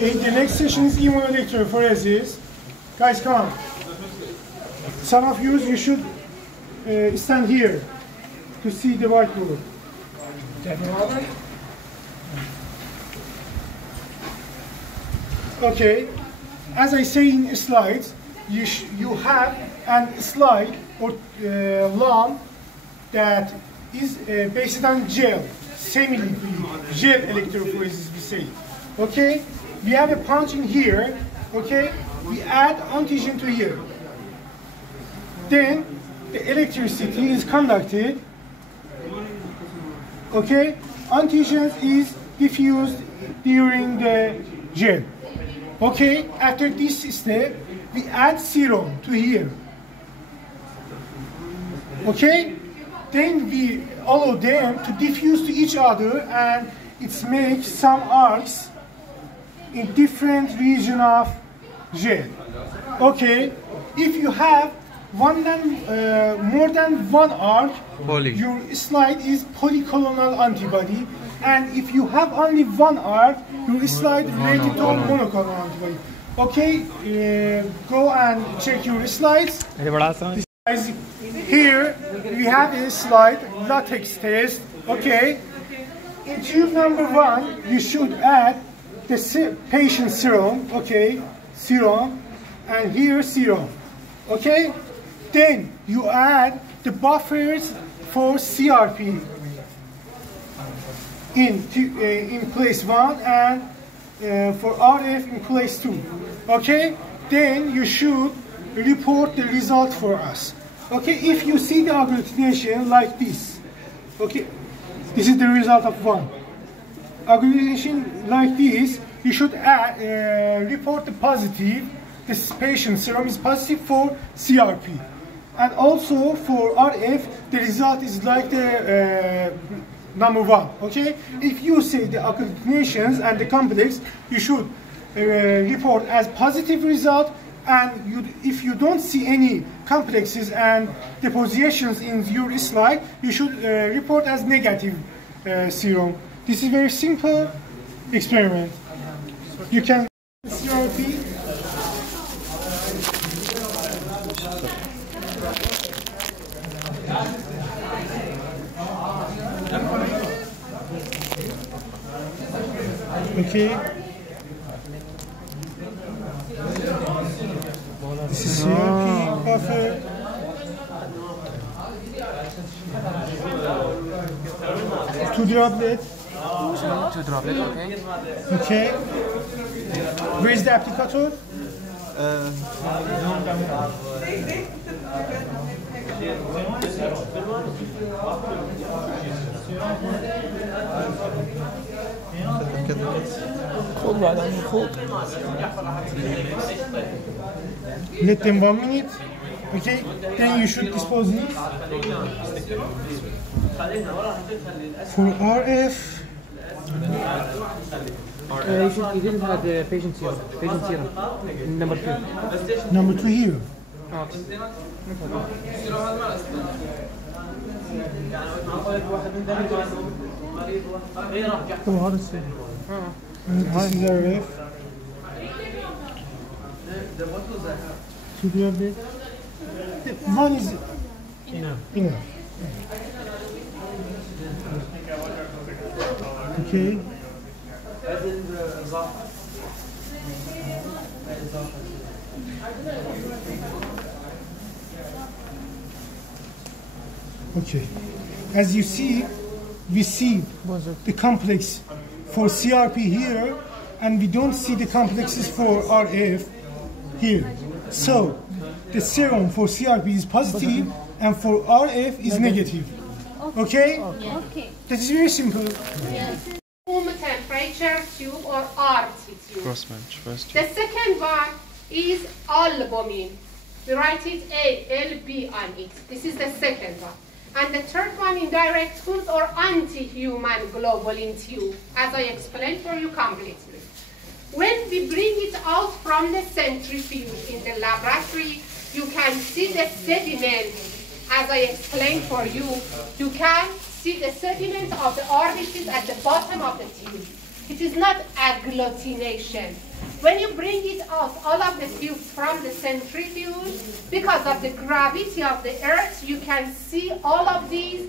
Okay, the next session is immunoelectrophoresis. Guys, come on. Some of you should stand here to see the whiteboard. Okay, as I say in slides, you have a slide or lamp that is based on gel, semi-liquid gel electrophoresis, we say. Okay, we have a punch in here. Okay, we add antigen to here. Then the electricity is conducted. Okay, antigen is diffused during the gel. Okay, after this step, we add serum to here. Okay, then we allow them to diffuse to each other, and it makes some arcs in different region of gel. Okay, if you have more than one arc, your slide is polyclonal antibody, and if you have only one arc, your slide related to monoclonal antibody. Okay, go and check your slides. Here we have a slide latex test. Okay, in tube number 1, you should add the patient serum. Okay, serum, and here serum. Okay, then you add the buffers for CRP in place 1, and for RF in place 2. Okay, then you should report the result for us. Okay, if you see the agglutination like this, okay, this is the result of 1. Agglutination like this, you should report the positive. This patient serum is positive for CRP. And also for RF, the result is like the number 1. Okay, if you see the agglutinations and the complex, you should report as positive result, and if you don't see any complexes and depositions in your slide, you should report as negative serum. This is very simple experiment. You can CRP. Okay. This is CRP buffer. Two droplets. Two droplets, okay. Okay. Where is the applicator? Cold, right on cold. Let them 1 minute. Okay, then you should dispose it. For RF. You didn't have the patient serum. Patient serum. Number 2. Number 2 here. Okay. Oh, how to say? This is RF. Should you have it? One is enough. Okay. Okay. As you see, we see the complex for CRP here, and we don't see the complexes for RF here. So the serum for CRP is positive, and for RF is negative. Okay? Okay. That is very simple. Yes. Room temperature tube or RT tube. Crossmatch first. The second one is albumin. We write it ALB on it. This is the second one. And the third one, indirect foods or anti-human globulin tube, as I explained for you completely. When we bring it out from the centrifuge in the laboratory, you can see the sediment, as I explained for you. You can see the sediment of the RBCs at the bottom of the tube. It is not agglutination. When you bring it out, all of the tubes from the centrifuge, because of the gravity of the earth, you can see all of these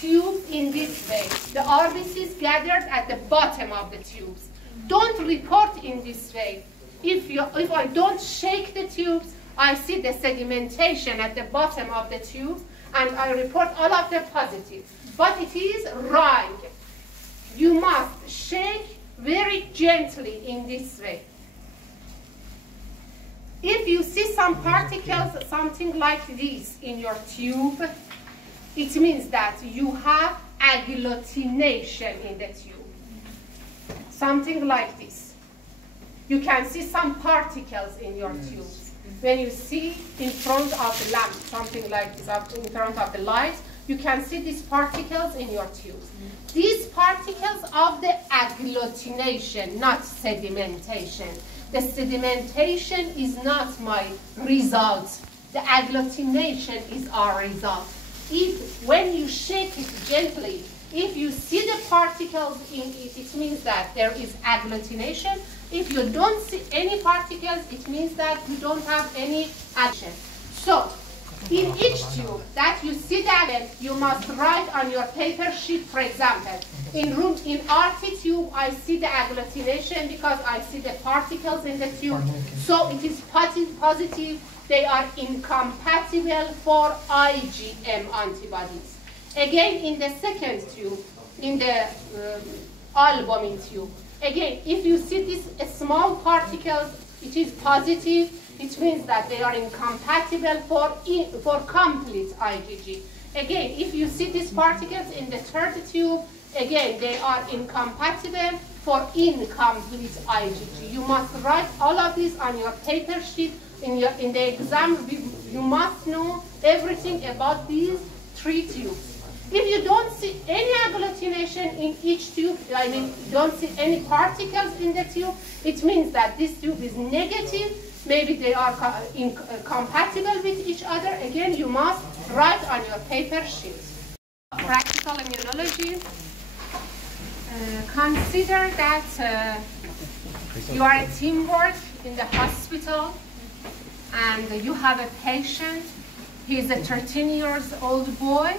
tubes in this way. The RBCs gathered at the bottom of the tubes. Don't report in this way. If I don't shake the tubes, I see the sedimentation at the bottom of the tubes, and I report all of the positive. But it is wrong. You must shake very gently in this way. If you see some particles, something like this in your tube, it means that you have agglutination in the tube. Something like this. You can see some particles in your tubes. When you see in front of the lamp, something like this, in front of the light, you can see these particles in your tubes. These particles of the agglutination, not sedimentation. The sedimentation is not my result. The agglutination is our result. When you shake it gently, if you see the particles in it, it means that there is agglutination. If you don't see any particles, it means that you don't have any action. So, in each tube that you see that, you must write on your paper sheet, for example, in RT tube, I see the agglutination because I see the particles in the tube. So it is positive. They are incompatible for IgM antibodies. Again, in the second tube, in the albumin tube, again, if you see these small particles, it is positive. It means that they are incompatible for complete IgG. Again, if you see these particles in the third tube, again, they are incompatible for incomplete IgG. You must write all of this on your paper sheet. In the exam, you must know everything about these three tubes. If you don't see any agglutination in each tube, I mean, don't see any particles in the tube, it means that this tube is negative. Maybe they are incompatible with each other. Again, you must write on your paper sheet. Practical immunology. Consider that you are a teamwork in the hospital and you have a patient. He is a 13-year-old boy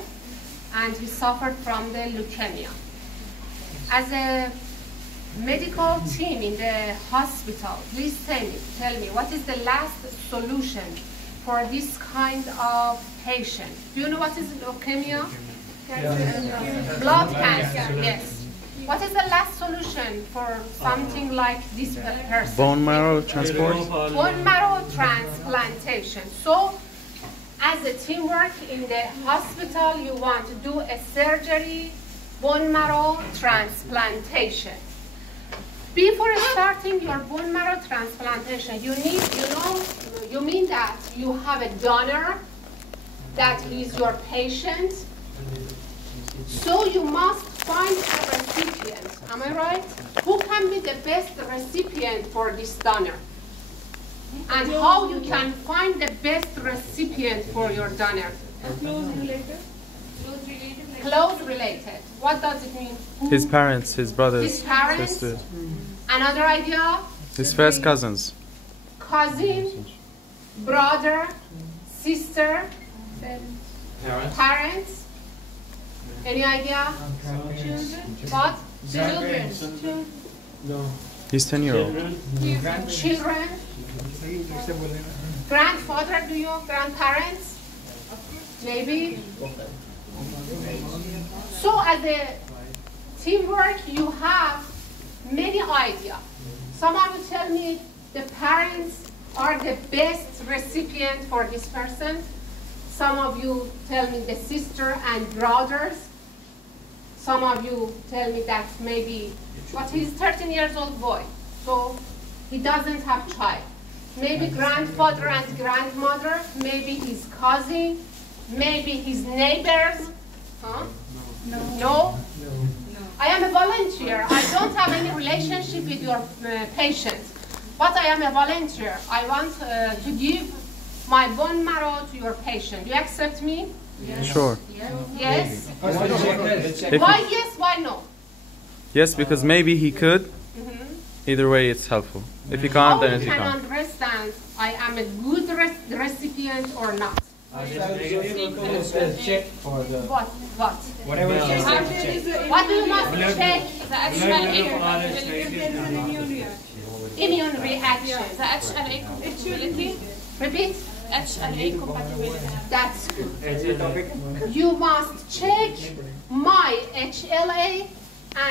and he suffered from the leukemia. As a medical team in the hospital, please tell me what is the last solution for this kind of patient? Do you know what is leukemia? Blood cancer, yes. What is the last solution for something like this person? Bone marrow transport? Bone marrow transplantation. So, as a teamwork in the hospital, you want to do a surgery, bone marrow transplantation. Before starting your bone marrow transplantation, you mean that you have a donor that is your patient. So you must find a recipient. Am I right? Who can be the best recipient for this donor? And how you can find the best recipient for your donor? Close related. Close related. What does it mean? Who? His parents, his brothers, His parents. sisters. Another idea? His first cousins. Cousin, brother, sister, parents. Any idea? Children. What? Children. He's 10-year-old. Children. Grandfather, do you? Grandparents? Maybe. So as a teamwork, you have many ideas. Someone will tell me the parents are the best recipient for this person. Some of you tell me the sister and brothers. Some of you tell me that maybe, but he's 13-year-old boy, so he doesn't have child. Maybe grandfather and grandmother, maybe his cousin, maybe his neighbors. Huh? No? I am a volunteer. I don't have any relationship with your patient, but I am a volunteer. I want to give my bone marrow to your patient. Do you accept me? Yes. Sure. Yes? If Why yes, why no? Yes, because maybe he could. Either way, it's helpful. If you can't, How then you if you can can't. understand I am a good recipient or not? Check for the What? whatever it says. What do you must check? Immune reaction. The HLA compatibility. Repeat. HLA compatibility. That's good. You must check my HLA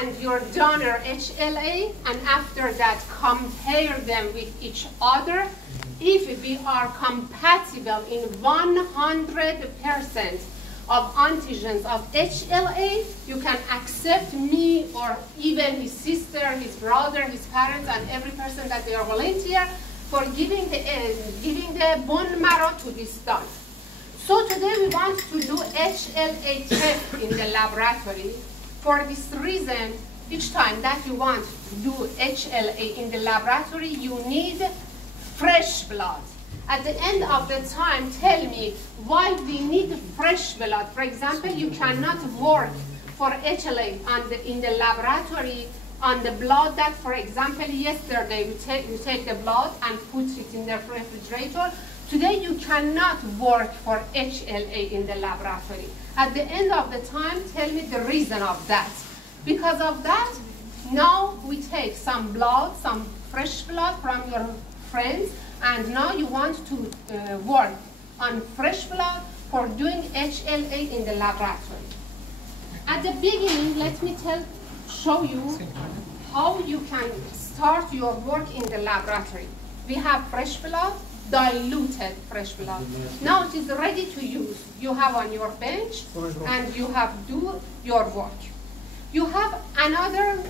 and your donor HLA, and after that compare them with each other. If we are compatible in 100% of antigens of HLA, you can accept me or even his sister, his brother, his parents, and every person that they are volunteer for giving the bone marrow to this done. So today we want to do HLA test in the laboratory. For this reason, each time that you want to do HLA in the laboratory, you need fresh blood. At the end of the time, tell me why we need fresh blood. For example, you cannot work for HLA in the laboratory on the blood that, for example, yesterday you take the blood and put it in the refrigerator. Today you cannot work for HLA in the laboratory. At the end of the time, tell me the reason of that. Because of that, now we take some blood, some fresh blood from your friends, and now you want to work on fresh blood for doing HLA in the laboratory. At the beginning, let me show you how you can start your work in the laboratory. We have fresh blood, diluted fresh blood. Now it is ready to use. You have on your bench and you have do your work. You have another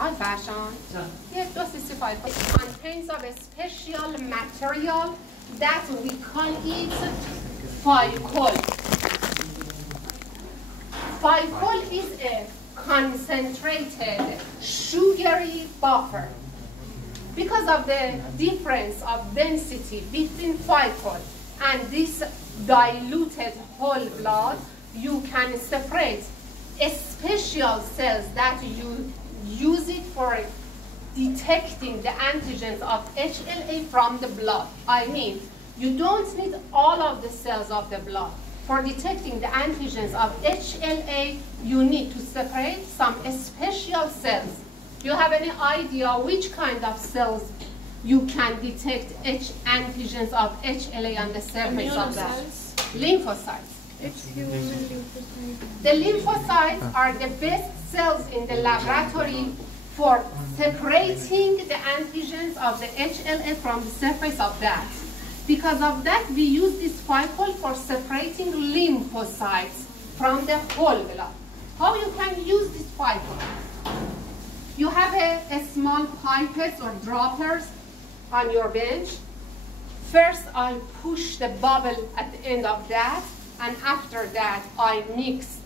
old-fashioned. Yes, it contains of a special material that we call it Ficol. Ficol is a concentrated sugary buffer. Because of the difference of density between Ficol and this diluted whole blood, you can separate special cells that you use it for detecting the antigens of HLA from the blood. I mean, you don't need all of the cells of the blood. For detecting the antigens of HLA, you need to separate some special cells. Do you have any idea which kind of cells you can detect antigens of HLA on the surface of that? Lymphocytes. It's human lymphocytes. The lymphocytes are the best cells in the laboratory for separating the antigens of the HLA from the surface of that. Because of that, we use this Ficol for separating lymphocytes from the whole blood. How you can use this Ficol? You have a small pipettes or droppers on your bench. First, I'll push the bubble at the end of that, and after that, I mix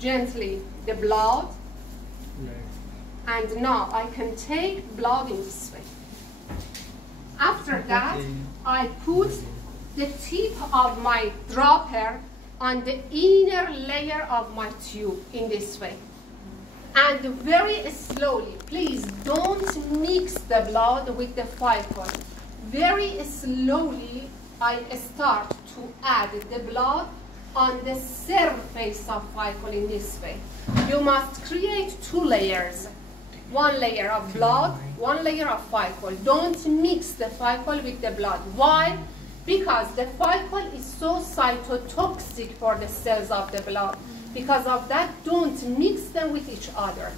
gently the blood. And now I can take blood in this way. After that, I put the tip of my dropper on the inner layer of my tube in this way. And very slowly, please don't mix the blood with the Ficol. Very slowly, I start to add the blood on the surface of Ficol in this way. You must create two layers. One layer of blood, one layer of Ficol. Don't mix the Ficol with the blood. Why? Because the Ficol is so cytotoxic for the cells of the blood. Because of that, don't mix them with each other.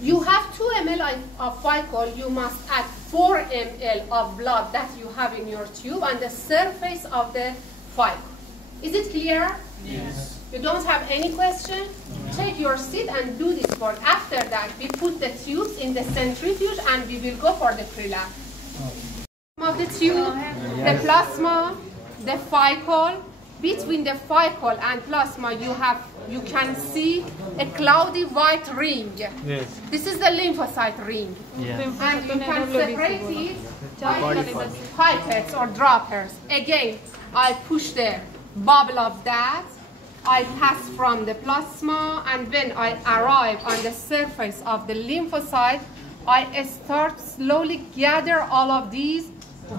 You have 2 ml of Ficol, you must add 4 ml of blood that you have in your tube on the surface of the Ficol. Is it clear? Yes. You don't have any question? Take your seat and do this work. After that, we put the tubes in the centrifuge and we will go for the pre-lab. Of the tube, the plasma, the Ficol, between the focal and plasma, you can see a cloudy white ring. Yes. This is the lymphocyte ring. Yeah. And you can separate it by pipettes or droppers. Again, I push the bubble of that. I pass from the plasma, and when I arrive on the surface of the lymphocyte, I start slowly gather all of these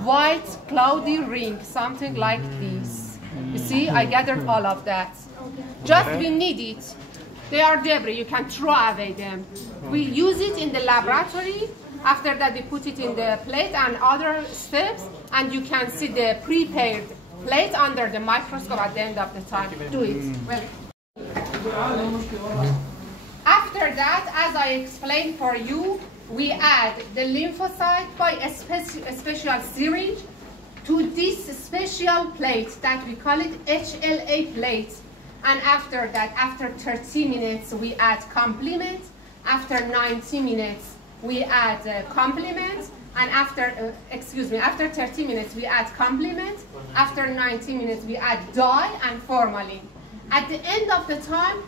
white cloudy rings, something like this. You see, I gathered all of that. Just we need it. They are debris, you can throw away them. We use it in the laboratory. After that, we put it in the plate and other steps, and you can see the prepared plate under the microscope at the end of the time. Do it. After that, as I explained for you, we add the lymphocyte by a special syringe to this special plate that we call it HLA plate. And after that, after 30 minutes, we add complement. After 90 minutes, we add complement. And after 30 minutes, we add complement. After 90 minutes, we add dye and formalin. At the end of the time,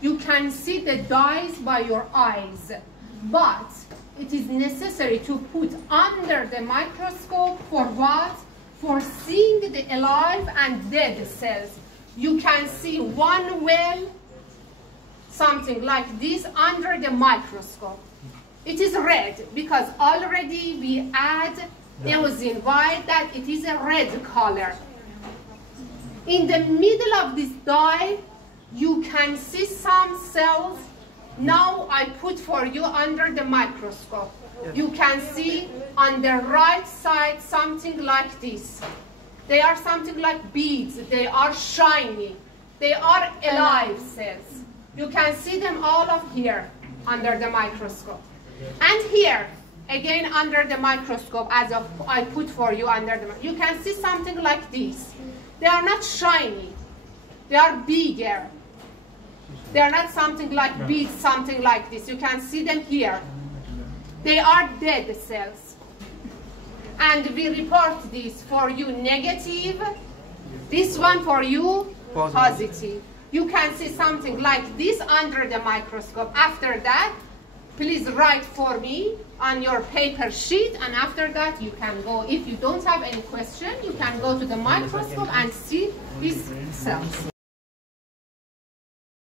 you can see the dyes by your eyes. But it is necessary to put under the microscope for what? For seeing the alive and dead cells. You can see one well, something like this, under the microscope. It is red because already we add eosin. Why? That it is a red color. In the middle of this dye, you can see some cells. Now I put for you under the microscope. You can see on the right side something like this. They are something like beads. They are shiny. They are alive cells. You can see them all of here under the microscope. And here, again under the microscope, as I put for you under the microscope, you can see something like this. They are not shiny. They are bigger. They are not something like beads, something like this. You can see them here. They are dead cells. And we report this for you negative. This one for you positive. You can see something like this under the microscope. After that, please write for me on your paper sheet, and after that you can go. If you don't have any question, you can go to the microscope and see these cells.